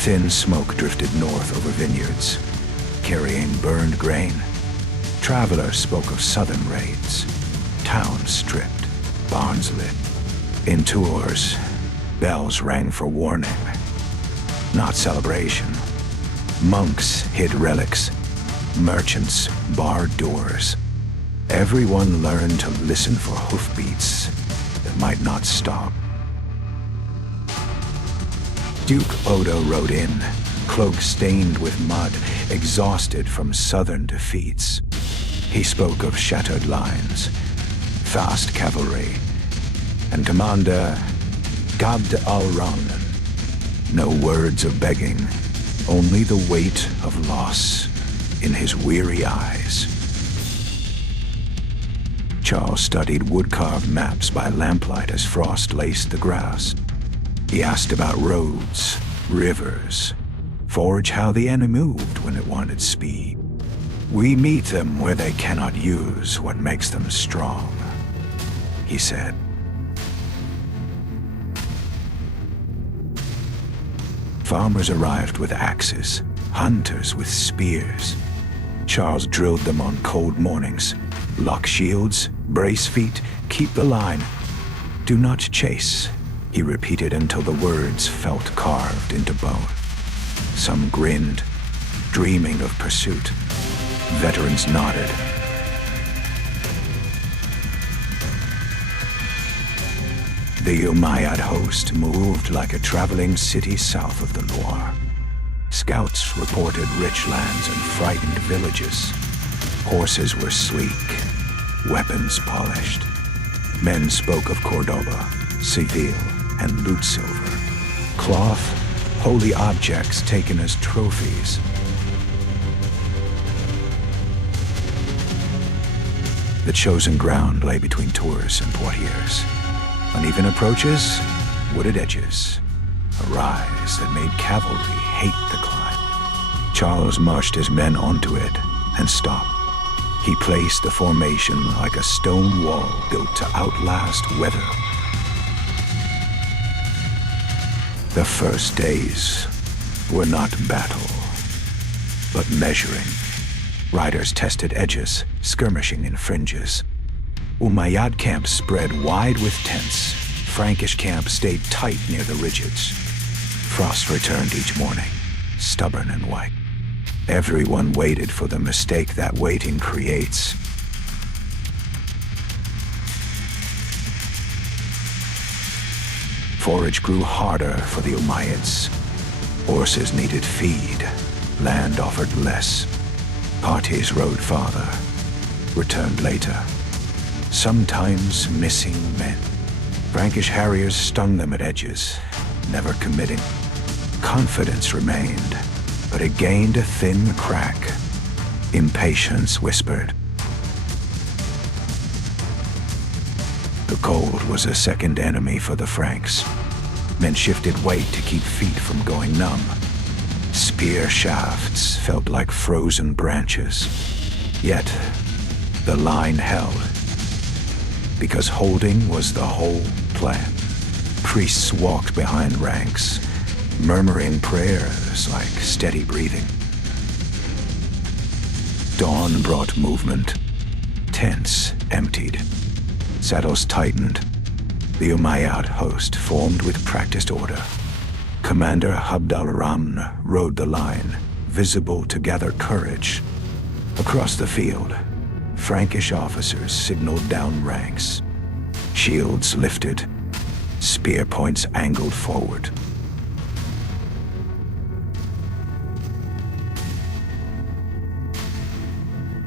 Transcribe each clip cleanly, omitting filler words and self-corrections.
Thin smoke drifted north over vineyards, carrying burned grain. Travelers spoke of southern raids, towns stripped, barns lit. In Tours, bells rang for warning, not celebration. Monks hid relics, merchants barred doors. Everyone learned to listen for hoofbeats that might not stop. Duke Odo rode in, cloak stained with mud, exhausted from southern defeats. He spoke of shattered lines, fast cavalry, and Commander Gabd al-Rahman. No words of begging, only the weight of loss in his weary eyes. Charles studied wood-carved maps by lamplight as frost laced the grass. He asked about roads, rivers, forged how the enemy moved when it wanted speed. We meet them where they cannot use what makes them strong, he said. Farmers arrived with axes, hunters with spears. Charles drilled them on cold mornings. Lock shields, brace feet, keep the line. Do not chase, he repeated until the words felt carved into bone. Some grinned, dreaming of pursuit. Veterans nodded. The Umayyad host moved like a traveling city south of the Loire. Scouts reported rich lands and frightened villages. Horses were sleek, weapons polished. Men spoke of Cordoba, Seville, and loot silver. Cloth, holy objects taken as trophies. The chosen ground lay between Tours and Poitiers. Uneven approaches, wooded edges. A rise that made cavalry hate the climb. Charles marched his men onto it and stopped. He placed the formation like a stone wall built to outlast weather. The first days were not battle, but measuring. Riders tested edges, skirmishing in fringes. Umayyad camp spread wide with tents. Frankish camp stayed tight near the ridges. Frost returned each morning, stubborn and white. Everyone waited for the mistake that waiting creates. Forage grew harder for the Umayyads. Horses needed feed. Land offered less. Parties rode farther, returned later. Sometimes missing men. Frankish harriers stung them at edges, never committing. Confidence remained, but it gained a thin crack. Impatience whispered. The cold was a second enemy for the Franks. Men shifted weight to keep feet from going numb. Spear shafts felt like frozen branches. Yet, the line held. Because holding was the whole plan. Priests walked behind ranks, murmuring prayers like steady breathing. Dawn brought movement. Tents emptied. Saddles tightened. The Umayyad host formed with practiced order. Commander Abd al-Rahman rode the line, visible to gather courage. Across the field, Frankish officers signaled down ranks. Shields lifted, spear points angled forward.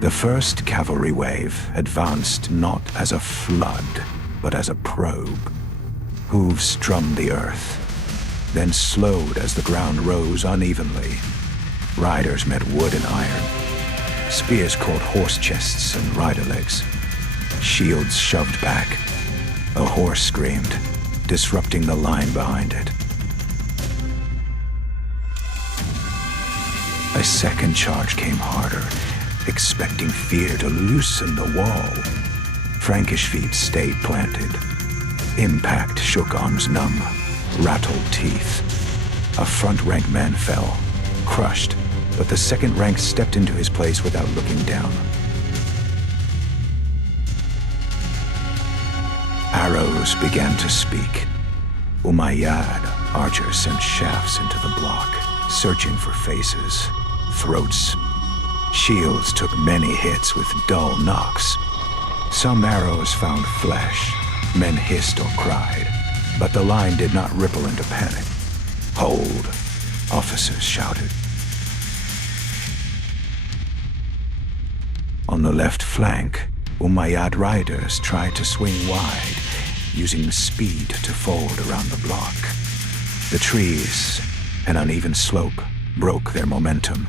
The first cavalry wave advanced not as a flood, but as a probe. Hooves drummed the earth, then slowed as the ground rose unevenly. Riders met wood and iron. Spears caught horse chests and rider legs. Shields shoved back. A horse screamed, disrupting the line behind it. A second charge came harder, expecting fear to loosen the wall. Frankish feet stayed planted. Impact shook arms numb, rattled teeth. A front-rank man fell, crushed, but the second rank stepped into his place without looking down. Arrows began to speak. Umayyad archers sent shafts into the block, searching for faces, throats. Shields took many hits with dull knocks. Some arrows found flesh. Men hissed or cried, but the line did not ripple into panic. "Hold," officers shouted. On the left flank, Umayyad riders tried to swing wide, using speed to fold around the block. The trees, an uneven slope, broke their momentum.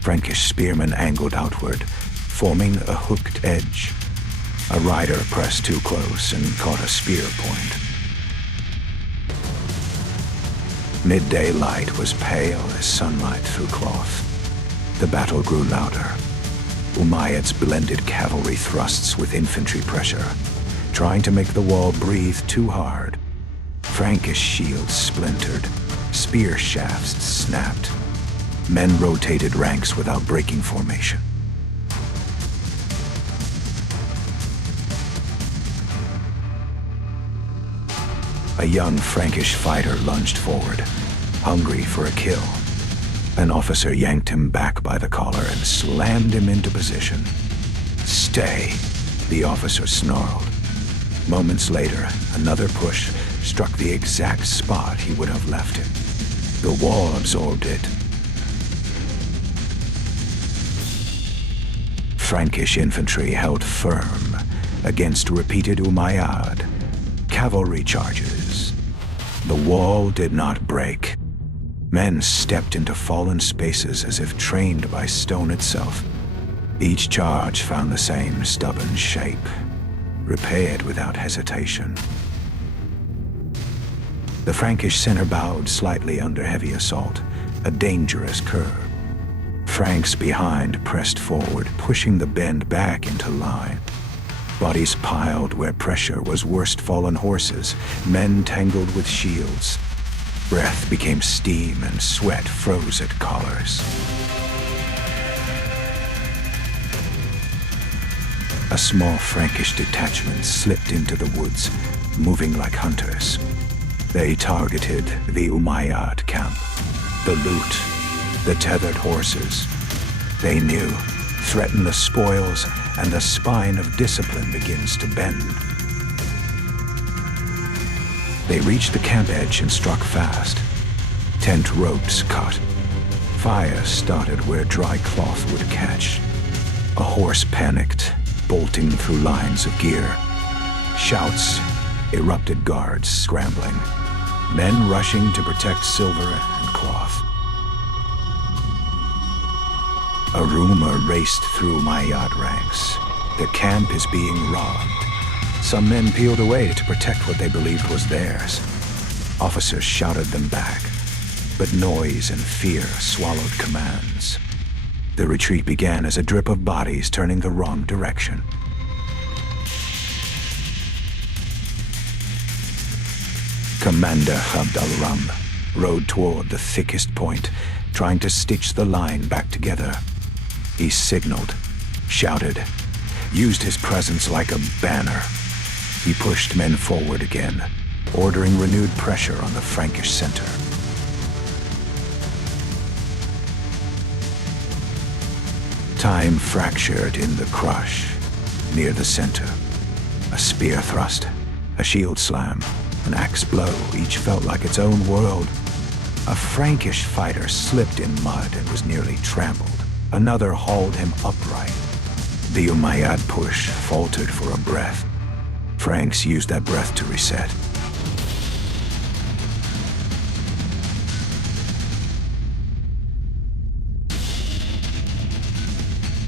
Frankish spearmen angled outward, forming a hooked edge. A rider pressed too close and caught a spear point. Midday light was pale as sunlight through cloth. The battle grew louder. Umayyad's blended cavalry thrusts with infantry pressure, trying to make the wall breathe too hard. Frankish shields splintered, spear shafts snapped. Men rotated ranks without breaking formation. A young Frankish fighter lunged forward, hungry for a kill. An officer yanked him back by the collar and slammed him into position. "Stay," the officer snarled. Moments later, another push struck the exact spot he would have left him. The wall absorbed it. Frankish infantry held firm against repeated Umayyad cavalry charges. The wall did not break. Men stepped into fallen spaces as if trained by stone itself. Each charge found the same stubborn shape, repaired without hesitation. The Frankish center bowed slightly under heavy assault, a dangerous curve. Franks behind pressed forward, pushing the bend back into line. Bodies piled where pressure was worst fallen horses, men tangled with shields. Breath became steam and sweat froze at collars. A small Frankish detachment slipped into the woods, moving like hunters. They targeted the Umayyad camp, the loot, the tethered horses. They knew, threaten the spoils, and the spine of discipline begins to bend. They reached the camp edge and struck fast. Tent ropes cut. Fire started where dry cloth would catch. A horse panicked, bolting through lines of gear. Shouts, erupted guards scrambling. Men rushing to protect silver and cloth. A rumor raced through Umayyad ranks. The camp is being robbed. Some men peeled away to protect what they believed was theirs. Officers shouted them back, but noise and fear swallowed commands. The retreat began as a drip of bodies turning the wrong direction. Commander Abd al-Ram rode toward the thickest point, trying to stitch the line back together. He signaled, shouted, used his presence like a banner. He pushed men forward again, ordering renewed pressure on the Frankish center. Time fractured in the crush, near the center. A spear thrust, a shield slam, an axe blow, each felt like its own world. A Frankish fighter slipped in mud and was nearly trampled. Another hauled him upright. The Umayyad push faltered for a breath. Franks used that breath to reset.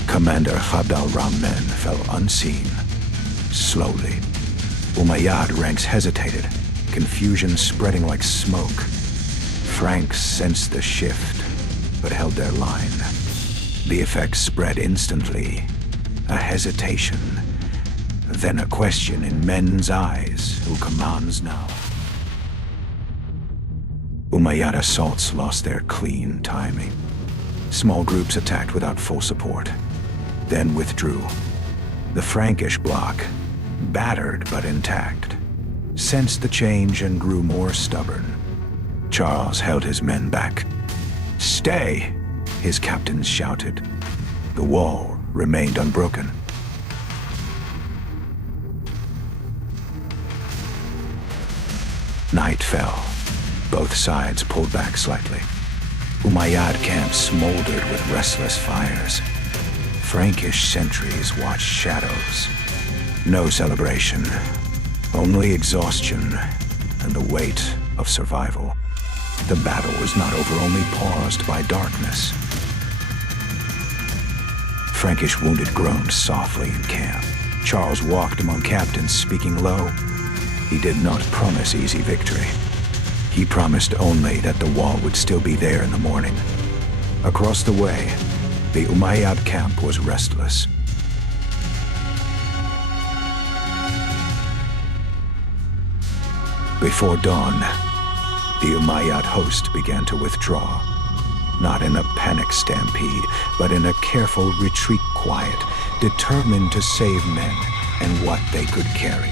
Commander Abd al-Ram men fell unseen. Slowly. Umayyad ranks hesitated, confusion spreading like smoke. Franks sensed the shift, but held their line. The effect spread instantly. A hesitation, then a question in men's eyes: who commands now? Umayyad assaults lost their clean timing. Small groups attacked without full support, then withdrew. The Frankish bloc, battered but intact, sensed the change and grew more stubborn. Charles held his men back. "Stay!" his captains shouted. The wall remained unbroken. Night fell. Both sides pulled back slightly. Umayyad camp smoldered with restless fires. Frankish sentries watched shadows. No celebration, only exhaustion and the weight of survival. The battle was not over, only paused by darkness. Frankish wounded groaned softly in camp. Charles walked among captains, speaking low. He did not promise easy victory. He promised only that the wall would still be there in the morning. Across the way, the Umayyad camp was restless. Before dawn, the Umayyad host began to withdraw. Not in a panic stampede, but in a careful retreat, quiet, determined to save men and what they could carry.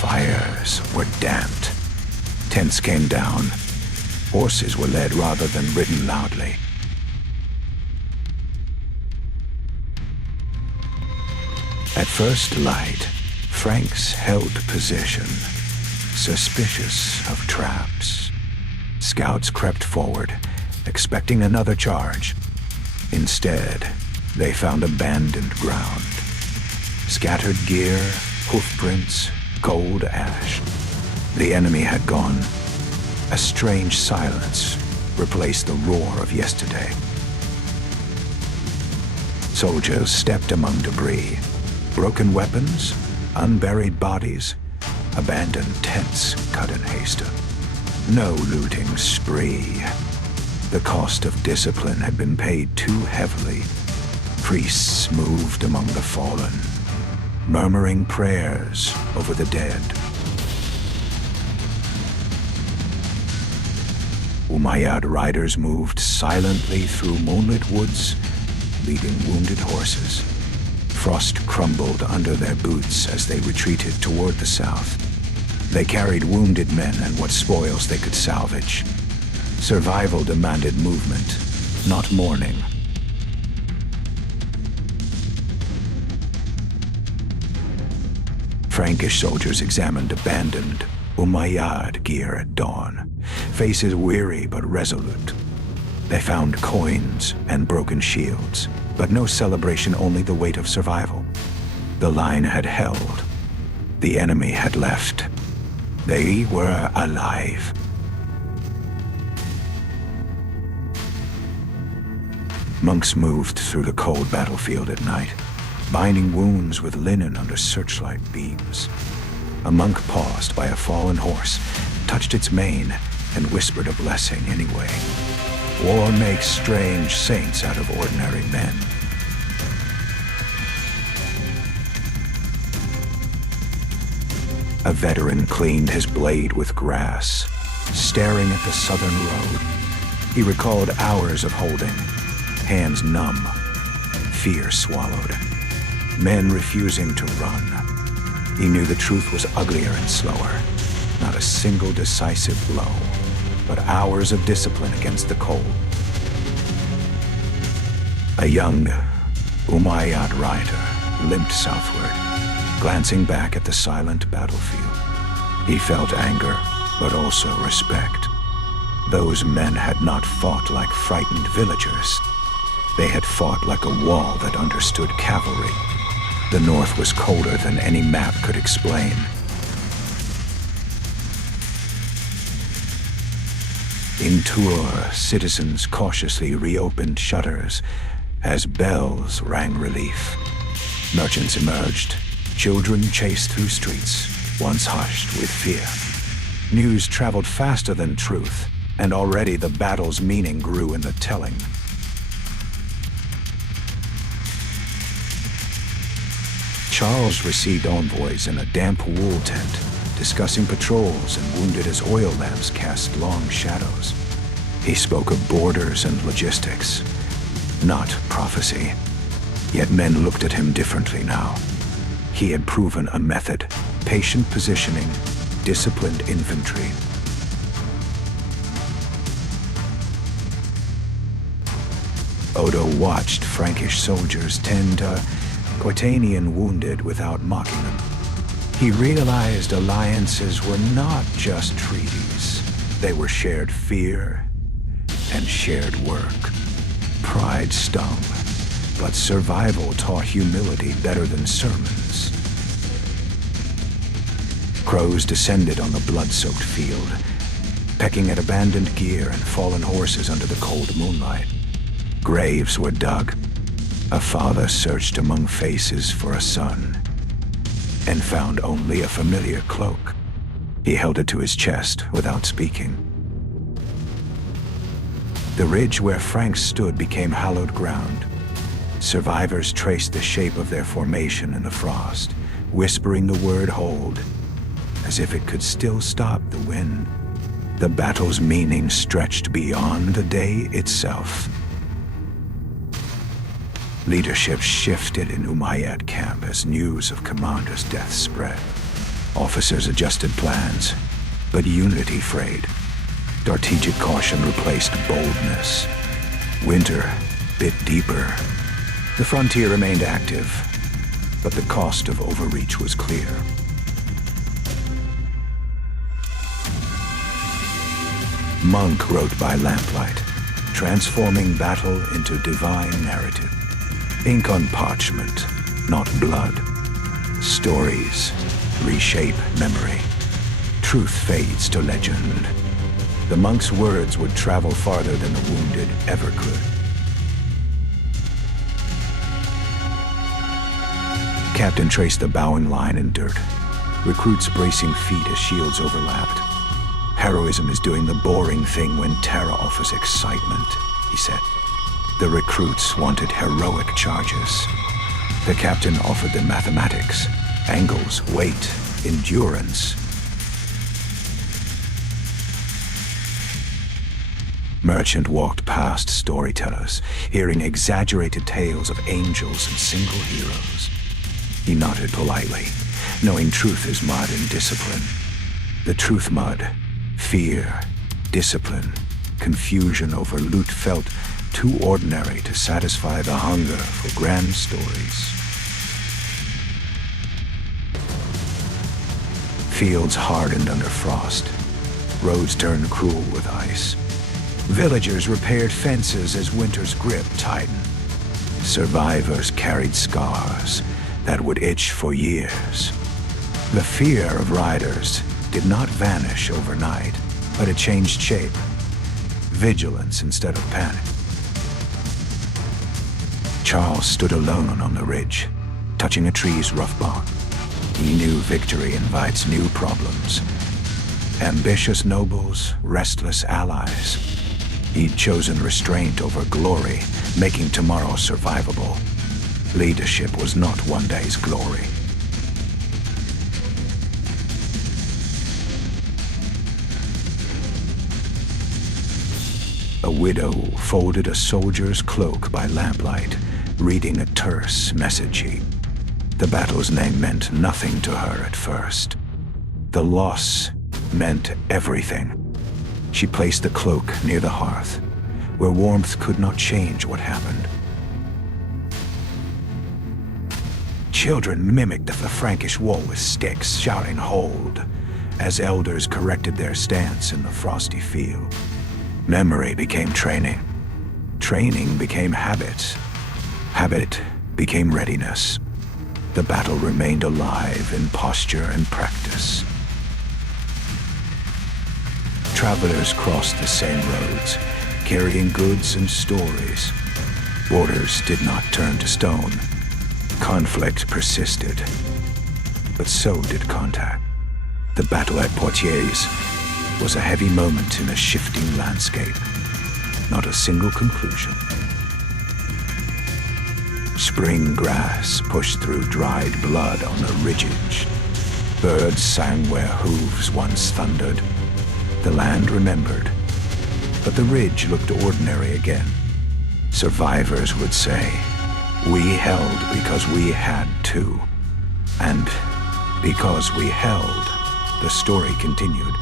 Fires were damped. Tents came down. Horses were led rather than ridden loudly. At first light, Franks held position, suspicious of traps. Scouts crept forward, expecting another charge. Instead, they found abandoned ground. Scattered gear, hoofprints, cold ash. The enemy had gone. A strange silence replaced the roar of yesterday. Soldiers stepped among debris. Broken weapons, unburied bodies, abandoned tents cut in haste. No looting spree. The cost of discipline had been paid too heavily. Priests moved among the fallen, murmuring prayers over the dead. Umayyad riders moved silently through moonlit woods, leading wounded horses. Frost crumbled under their boots as they retreated toward the south. They carried wounded men and what spoils they could salvage. Survival demanded movement, not mourning. Frankish soldiers examined abandoned Umayyad gear at dawn, faces weary but resolute. They found coins and broken shields, but no celebration, only the weight of survival. The line had held. The enemy had left. They were alive. Monks moved through the cold battlefield at night, binding wounds with linen under searchlight beams. A monk paused by a fallen horse, touched its mane, and whispered a blessing anyway. War makes strange saints out of ordinary men. A veteran cleaned his blade with grass, staring at the southern road. He recalled hours of holding, hands numb, fear swallowed, men refusing to run. He knew the truth was uglier and slower. Not a single decisive blow, but hours of discipline against the cold. A young Umayyad rider limped southward, glancing back at the silent battlefield. He felt anger, but also respect. Those men had not fought like frightened villagers. They had fought like a wall that understood cavalry. The north was colder than any map could explain. In Tours, citizens cautiously reopened shutters as bells rang relief. Merchants emerged. Children chased through streets, once hushed with fear. News traveled faster than truth, and already the battle's meaning grew in the telling. Charles received envoys in a damp wool tent. discussing patrols and wounded as oil lamps cast long shadows. He spoke of borders and logistics, not prophecy. Yet men looked at him differently now. He had proven a method, patient positioning, disciplined infantry. Odo watched Frankish soldiers tend to Quatanian wounded without mocking them. He realized alliances were not just treaties. They were shared fear and shared work. Pride stung, but survival taught humility better than sermons. Crows descended on the blood-soaked field, pecking at abandoned gear and fallen horses under the cold moonlight. Graves were dug. A father searched among faces for a son, and found only a familiar cloak. He held it to his chest without speaking. The ridge where Franks stood became hallowed ground. Survivors traced the shape of their formation in the frost, whispering the word hold, as if it could still stop the wind. The battle's meaning stretched beyond the day itself. Leadership shifted in Umayyad camp as news of commander's death spread. Officers adjusted plans, but unity frayed. Strategic caution replaced boldness. Winter bit deeper. The frontier remained active, but the cost of overreach was clear. Monk wrote by lamplight, transforming battle into divine narrative. Ink on parchment, not blood. Stories reshape memory. Truth fades to legend. The monk's words would travel farther than the wounded ever could. Captain traced the bowing line in dirt, recruits bracing feet as shields overlapped. Heroism is doing the boring thing when terror offers excitement, he said. The recruits wanted heroic charges. The captain offered them mathematics, angles, weight, endurance. Merchant walked past storytellers, hearing exaggerated tales of angels and single heroes. He nodded politely, knowing truth is mud and discipline. The truth mud, fear, discipline, confusion over loot felt too ordinary to satisfy the hunger for grand stories. Fields hardened under frost. Roads turned cruel with ice. Villagers repaired fences as winter's grip tightened. Survivors carried scars that would itch for years. The fear of riders did not vanish overnight, but it changed shape. Vigilance instead of panic. Charles stood alone on the ridge, touching a tree's rough bark. He knew victory invites new problems. Ambitious nobles, restless allies. He'd chosen restraint over glory, making tomorrow survivable. Leadership was not one day's glory. A widow folded a soldier's cloak by lamplight, reading a terse message sheet. The battle's name meant nothing to her at first. The loss meant everything. She placed the cloak near the hearth, where warmth could not change what happened. Children mimicked the Frankish war with sticks, shouting "hold," as elders corrected their stance in the frosty field. Memory became training. Training became habit. Habit became readiness. The battle remained alive in posture and practice. Travelers crossed the same roads, carrying goods and stories. Borders did not turn to stone. Conflict persisted, but so did contact. The battle at Poitiers was a heavy moment in a shifting landscape, not a single conclusion. Spring grass pushed through dried blood on the ridge. Birds sang where hooves once thundered. The land remembered. But the ridge looked ordinary again. Survivors would say, "We held because we had to." And because we held, the story continued.